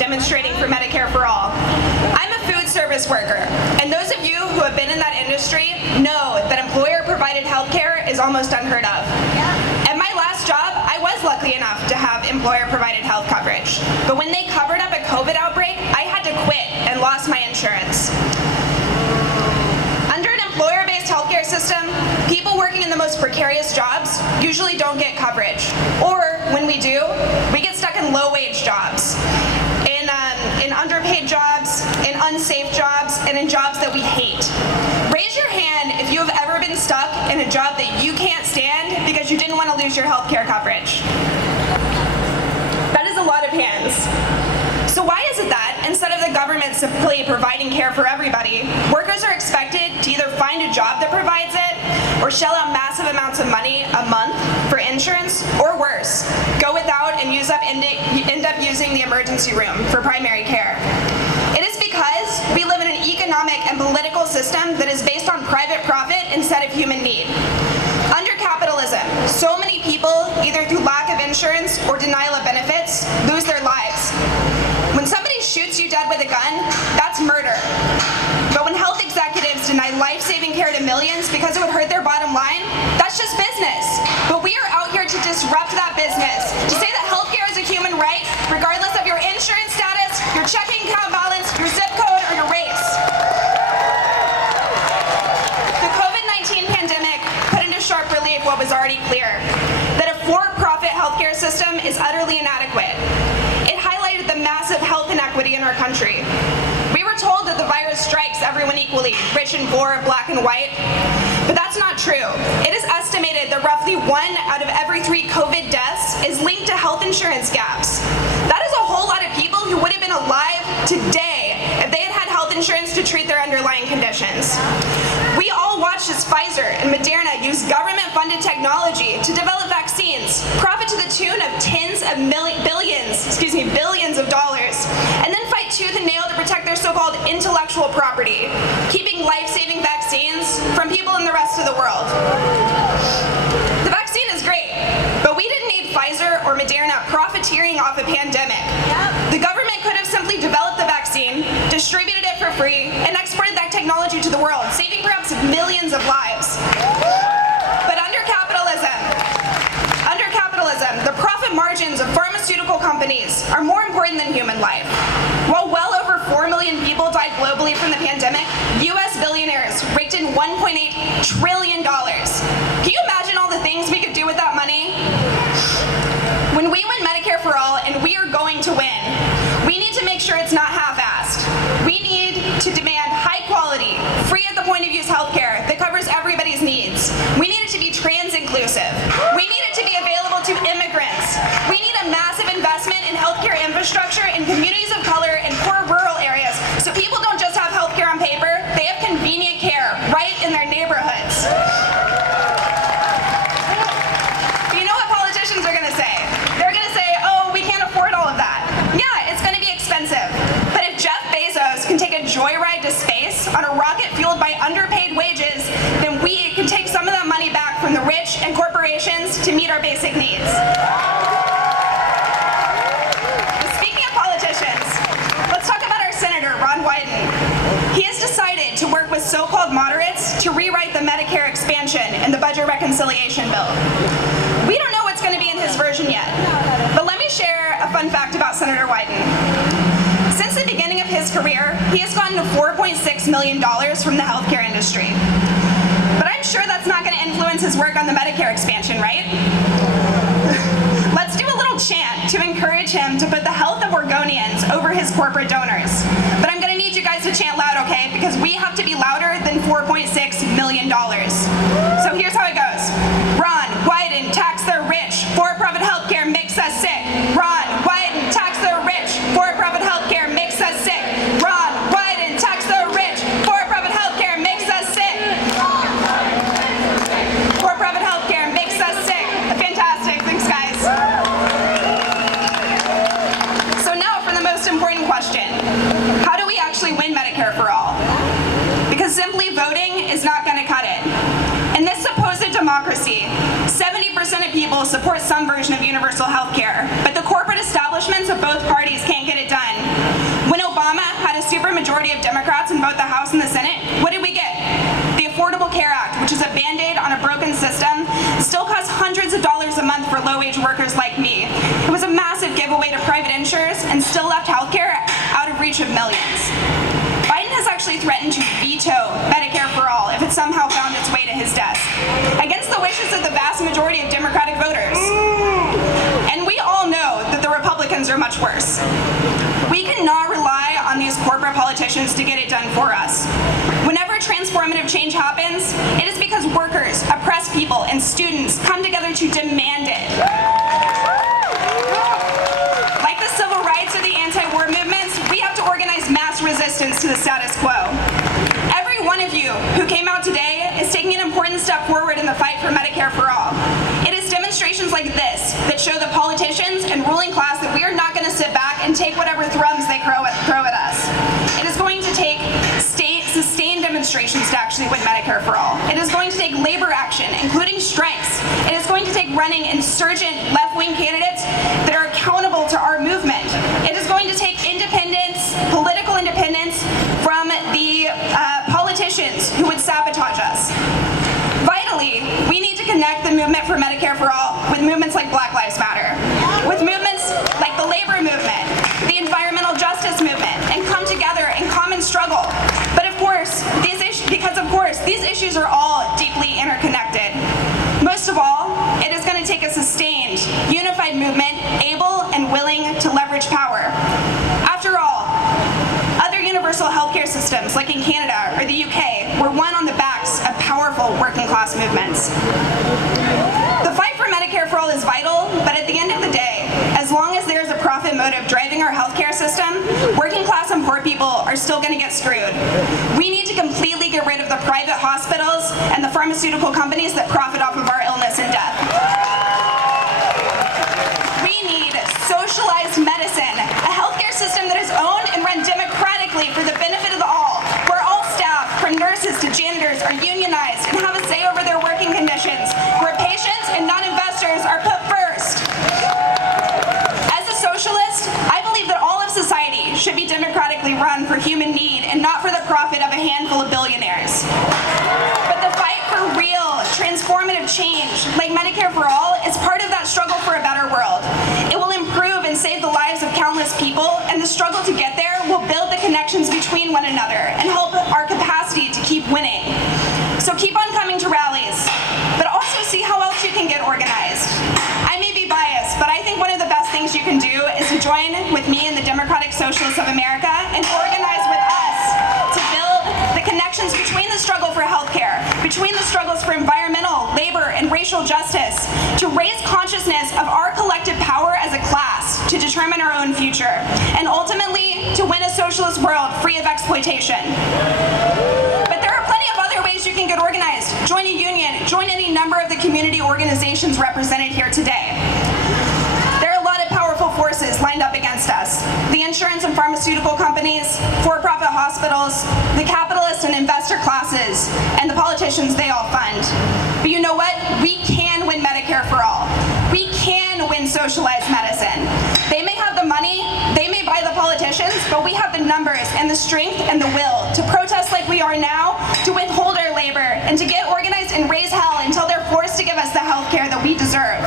demonstrating for Medicare for All. I'm a food service worker, and those of you who have been in that industry know that employer-provided healthcare is almost unheard of. At my last job, I was lucky enough to have employer-provided health coverage, but when they covered up a COVID outbreak, I had to quit and lost my insurance. Under an employer-based healthcare system, people working in the most precarious jobs usually don't get coverage, or when we do, we get stuck in low-wage jobs. In underpaid jobs, in unsafe jobs, and in jobs that we hate. Raise your hand if you have ever been stuck in a job that you can't stand because you didn't want to lose your health care coverage. That is a lot of hands. So why is it that, instead of the government simply providing care for everybody, workers are expected to either find a job that provides it, or shell out massive amounts of money a month for insurance, or worse, go without and end up using the emergency room for primary care? It is because we live in an economic and political system that is based on private profit instead of human need. Under capitalism, so many people, either through lack of insurance or denial of benefits, lose their lives. When somebody shoots you dead with a gun, that's murder. But when health executives deny life-saving care to millions because it would hurt their bottom line, that's just business. But we are out here to disrupt that business, to say that healthcare is a human right, regardless of your insurance status, your checking account balance, your zip code, or your race. The COVID-19 pandemic put into sharp relief what was already clear, that a for-profit healthcare system is utterly inadequate. It highlighted the massive health inequity in our country. We were told that the virus strikes everyone equally, rich and poor, black and white, but that's not true. It is estimated that roughly 1 out of every 3 COVID deaths is linked to health insurance gaps. That is a whole lot of people who would have been alive today if they had had health insurance to treat their underlying conditions. We all watched as Pfizer and Moderna used government-funded technology to develop vaccines, profit to the tune of billions of dollars, and then fight tooth and nail to protect their so-called intellectual property, keeping life-saving vaccines from people in the rest of the world. The vaccine is great, but we didn't need Pfizer or Moderna profiteering off a pandemic. The government could have simply developed the vaccine, distributed it for free, and exported that technology to the world, saving perhaps millions of lives. But under capitalism, the profit margins of pharmaceutical companies are more important than human life. While well over 4 million people died globally from the pandemic, US billionaires raked in $1.8 trillion. Can you imagine all the things we could do with that money? When we win Medicare for All, and we are going to win, we need to make sure it's not half-assed. We need to demand high-quality, free at the point of use healthcare that covers everybody's needs. We need it to be trans-inclusive. We need it to be available to immigrants. We need a massive investment in healthcare infrastructure in communities of color and poor rural areas, so people don't just have healthcare on paper, they have convenient care right in their neighborhoods. You know what politicians are going to say? They're going to say, oh, we can't afford all of that. Yeah, it's going to be expensive. But if Jeff Bezos can take a joyride to space on a rocket fueled by underpaid wages, then we can take some of that money back from the rich and corporations to meet our basic needs. Speaking of politicians, let's talk about our Senator, Ron Wyden. He has decided to work with so-called moderates to rewrite the Medicare expansion and the budget reconciliation bill. We don't know what's going to be in his version yet, but let me share a fun fact about Senator Wyden. Since the beginning of his career, he has gotten $4.6 million from the healthcare industry. But I'm sure that's not going to influence his work on the Medicare expansion, right? Let's do a little chant to encourage him to put the health of Oregonians over his corporate donors. But I'm going to need you guys to chant loud, okay? Because we have to be louder than $4.6 million. So here's how it goes. Ron Wyden, tax the rich. For-profit healthcare makes us sick. Ron Wyden, tax the rich. For-profit healthcare makes us sick. Ron Wyden, tax the rich. For-profit healthcare makes us sick. For-profit healthcare makes us sick. Fantastic. Thanks, guys. So now for the most important question. How do we actually win Medicare for All? Because simply voting is not going to cut it. In this supposed democracy, 70% of people support some version of universal health care, but the corporate establishments of both parties can't get it done. Democrats in both the House and the Senate, what did we get? The Affordable Care Act, which is a Band-Aid on a broken system, still costs hundreds of dollars a month for low-wage workers like me. It was a massive giveaway to private insurers and still left healthcare out of reach of millions. Biden has actually threatened to veto Medicare for all if it somehow found its way to his desk, against the wishes of the vast majority of Democratic voters. And we all know that the Republicans are much worse. We cannot rely on these corporate politicians to get it done for us. Whenever transformative change happens, it is because workers, oppressed people, and students come together to demand it. Like the civil rights or the anti-war movements, we have to organize mass resistance to the status quo. Every one of you who came out today is taking an important step forward in the fight for Medicare for all. It is demonstrations like this that show the politicians and ruling class that we are not going to sit back and take whatever crumbs they throw at us. It is going to take sustained demonstrations to actually win Medicare for all. It is going to take labor action, including strikes. It is going to take running insurgent left-wing candidates that are accountable to our movement. It is going to take independence, political independence from the politicians who would sabotage us. Vitally, we need to connect the movement for Medicare for all with movements like Black Lives Matter, with movements like the labor movement, the environmental justice movement, and come together in common struggle. But of course, these issues are all deeply interconnected. Most of all, it is going to take a sustained, unified movement able and willing to leverage power. After all, other universal healthcare systems, like in Canada or the UK, were won on the backs of powerful working class movements. The fight for Medicare for all is vital, but at the end of the day, as long as there is a profit motive driving our healthcare system, working class and poor people are still going to get screwed. We need to completely get rid of the private hospitals and the pharmaceutical companies that profit off of our illness and death. We need socialized medicine, a healthcare system that is owned and run democratically for the benefit of the all, where all staff, from nurses to janitors, are unionized and have a say over their working conditions, where patients and non-investors are put first. As a socialist, I believe that all of society should be democratically run for human need and not for the profit of a handful of billionaires. But the fight for real, transformative change, like Medicare for all, is part of that struggle for a better world. It will improve and save the lives of countless people, and the struggle to get there will build the connections between one another and help our capacity to keep winning. So keep on coming to rallies, but also see how else you can get organized. I may be biased, but I think one of the best things you can do is to join with me and the Democratic Socialists of America and organize with us to build the connections between the struggle for healthcare, between the struggles for environmental, labor, and racial justice, to raise consciousness of our collective power as a class to determine our own future, and ultimately to win a socialist world free of exploitation. But there are plenty of other ways you can get organized. Join a union, join any number of the community organizations represented here today. There are a lot of powerful forces lined up against us. The insurance and pharmaceutical companies, for-profit hospitals, the capitalist and investor classes, and the politicians they all fund. But you know what? We can win Medicare for all. We can win socialized medicine. They may have the money, they may buy the politicians, but we have the numbers and the strength and the will to protest like we are now, to withhold our labor, and to get organized and raise hell until they're forced to give us the health care that we deserve.